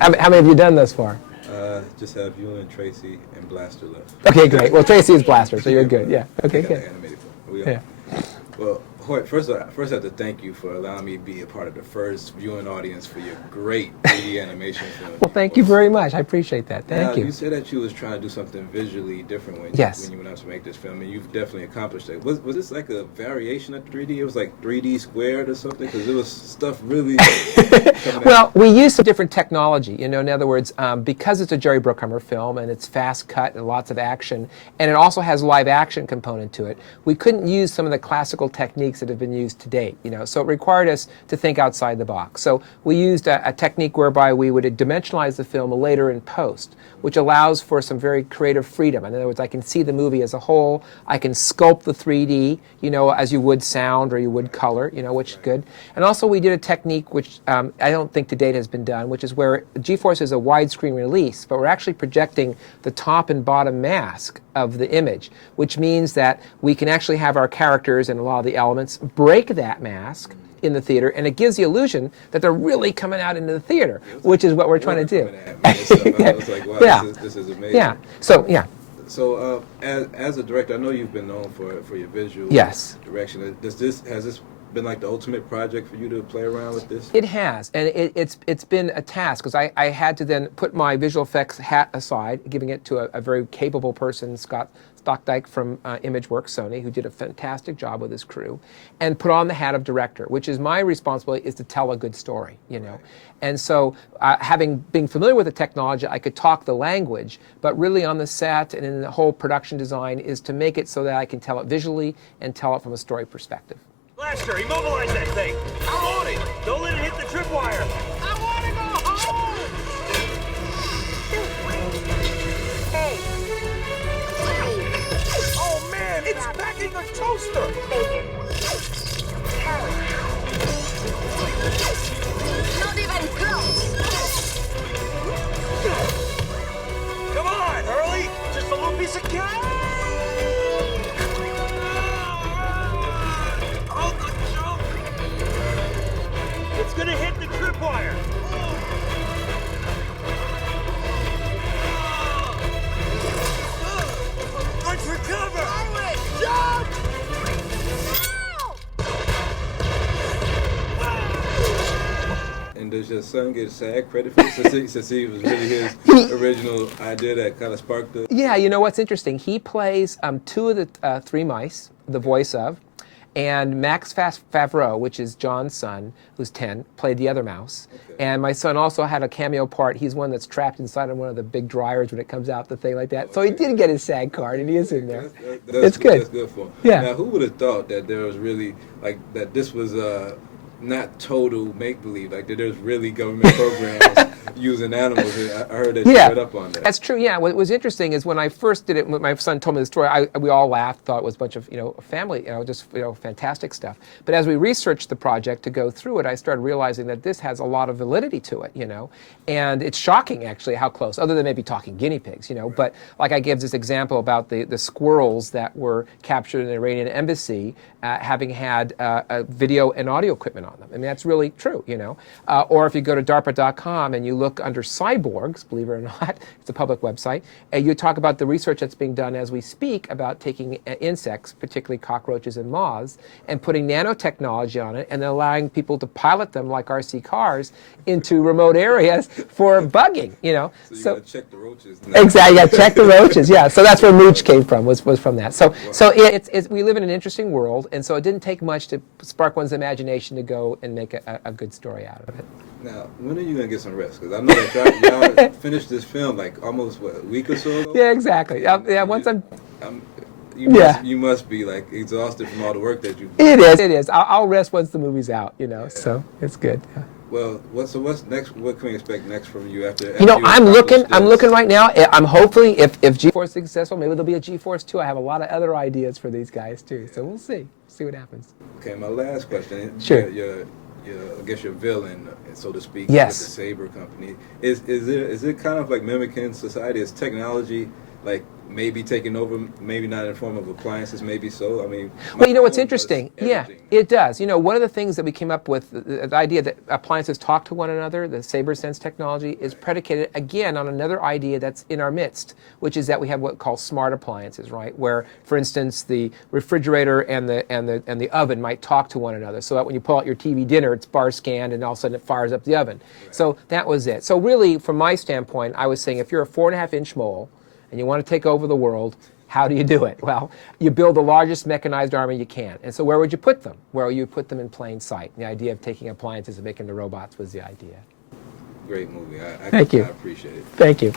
How many have you done thus far? Just have you and Tracy and Blaster left. Okay, great. Well, Tracy is Blaster, so you're good. Yeah. Okay, good. Yeah. Well, Hoyt, first I have to thank you for allowing me to be a part of the first viewing audience for your great 3D animation film. Well, thank you very much. I appreciate that. Thank you. You said that you was trying to do something visually different when you went out to make this film, and you've definitely accomplished that. Was this like a variation of 3D? It was like 3D squared or something? Because it was stuff really Well, we used some different technology. You know, in other words, because it's a Jerry Bruckheimer film and it's fast cut and lots of action, and it also has live action component to it, we couldn't use some of the classical techniques that have been used to date, you know, so it required us to think outside the box. So we used a technique whereby we would dimensionalize the film later in post, which allows for some very creative freedom. In other words, I can see the movie as a whole, I can sculpt the 3D, you know, as you would sound or you would color, you know, which is good. And also we did a technique which I don't think to date has been done, which is where G-Force is a widescreen release, but we're actually projecting the top and bottom mask of the image, which means that we can actually have our characters and a lot of the elements break that mask in the theater, and it gives the illusion that they're really coming out into the theater, which is what we're trying to do. I was like, wow, this is amazing. Yeah. So, yeah. So, as a director, I know you've been known for your visual direction. Has this been like the ultimate project for you to play around with this? It has, and it's been a task, because I had to then put my visual effects hat aside, giving it to a very capable person, Scott Stockdike from ImageWorks, Sony, who did a fantastic job with his crew, and put on the hat of director, which is my responsibility, is to tell a good story, you know. And so, being familiar with the technology, I could talk the language, but really on the set and in the whole production design is to make it so that I can tell it visually and tell it from a story perspective. Blaster, immobilize that thing! I'm on it! Don't let it hit the tripwire! I want to go home! Hey! Oh man, it's packing a toaster! Not even close! Come on, Hurley! Just a little piece of cake! It's gonna hit the tripwire! Let's recover! Jump! And does your son get SAG credit for this since he was really his original idea that kind of sparked the... Yeah, you know what's interesting? He plays 2 of the 3 mice, the voice of, and Max Favreau, which is John's son, who's 10, played the other mouse. Okay. And my son also had a cameo part. He's one that's trapped inside of one of the big dryers when it comes out, the thing like that. Okay. So he did get his SAG card, and he is in there. It's good. That's good for him. Yeah. Now, who would have thought that there was really, like, that this was not total make-believe, like that there's really government programs using animals. I heard that you read up on that. That's true, yeah. What was interesting is when I first did it, when my son told me the story, we all laughed, thought it was a bunch of, you know, family, you know, just, you know, fantastic stuff. But as we researched the project to go through it, I started realizing that this has a lot of validity to it, you know. And it's shocking, actually, how close, other than maybe talking guinea pigs, you know. Right. But like I gave this example about the squirrels that were captured in the Iranian embassy having had video and audio equipment on them. I mean, that's really true, you know. Or if you go to DARPA.com and you look under cyborgs, believe it or not, it's a public website, and you talk about the research that's being done as we speak about taking insects, particularly cockroaches and moths, and putting nanotechnology on it and then allowing people to pilot them like RC cars into remote areas for bugging, you know. So you gotta check the roaches. Exactly, yeah, check the roaches, yeah. So that's where Mooch came from, was from that. So we live in an interesting world, and so it didn't take much to spark one's imagination to go and make a good story out of it. Now, when are you going to get some rest? Because I know that y'all finished this film like almost, what, a week or so ago? Yeah, exactly. Yeah, once you must be like exhausted from all the work that you've done. It is. I'll rest once the movie's out, you know, so it's good. Yeah. Well, what's next? What can we expect next from you after? You know, I'm looking right now. I'm hopefully, if G-Force is successful, maybe there'll be a G-Force 2. I have a lot of other ideas for these guys too, so we'll see what happens. Okay, my last question. Sure. I guess your villain, so to speak, yes, with the Saber company. Is it kind of like mimicking society? Is technology like maybe taking over, maybe not in the form of appliances, maybe so. I mean, Well, you know what's my home does interesting? Yeah, everything. it does. You know, one of the things that we came up with, the idea that appliances talk to one another, the SaberSense technology, is predicated again on another idea that's in our midst, which is that we have what we call smart appliances, right? Where, for instance, the refrigerator and the oven might talk to one another, so that when you pull out your TV dinner, it's bar scanned, and all of a sudden it fires up the oven. Right. So that was it. So really, from my standpoint, I was saying if you're a 4.5-inch mole and you want to take over the world, how do you do it? Well, you build the largest mechanized army you can. And so where would you put them? Well, you put them in plain sight. The idea of taking appliances and making the robots was the idea. Great movie. Thank you. I appreciate it. Thank you.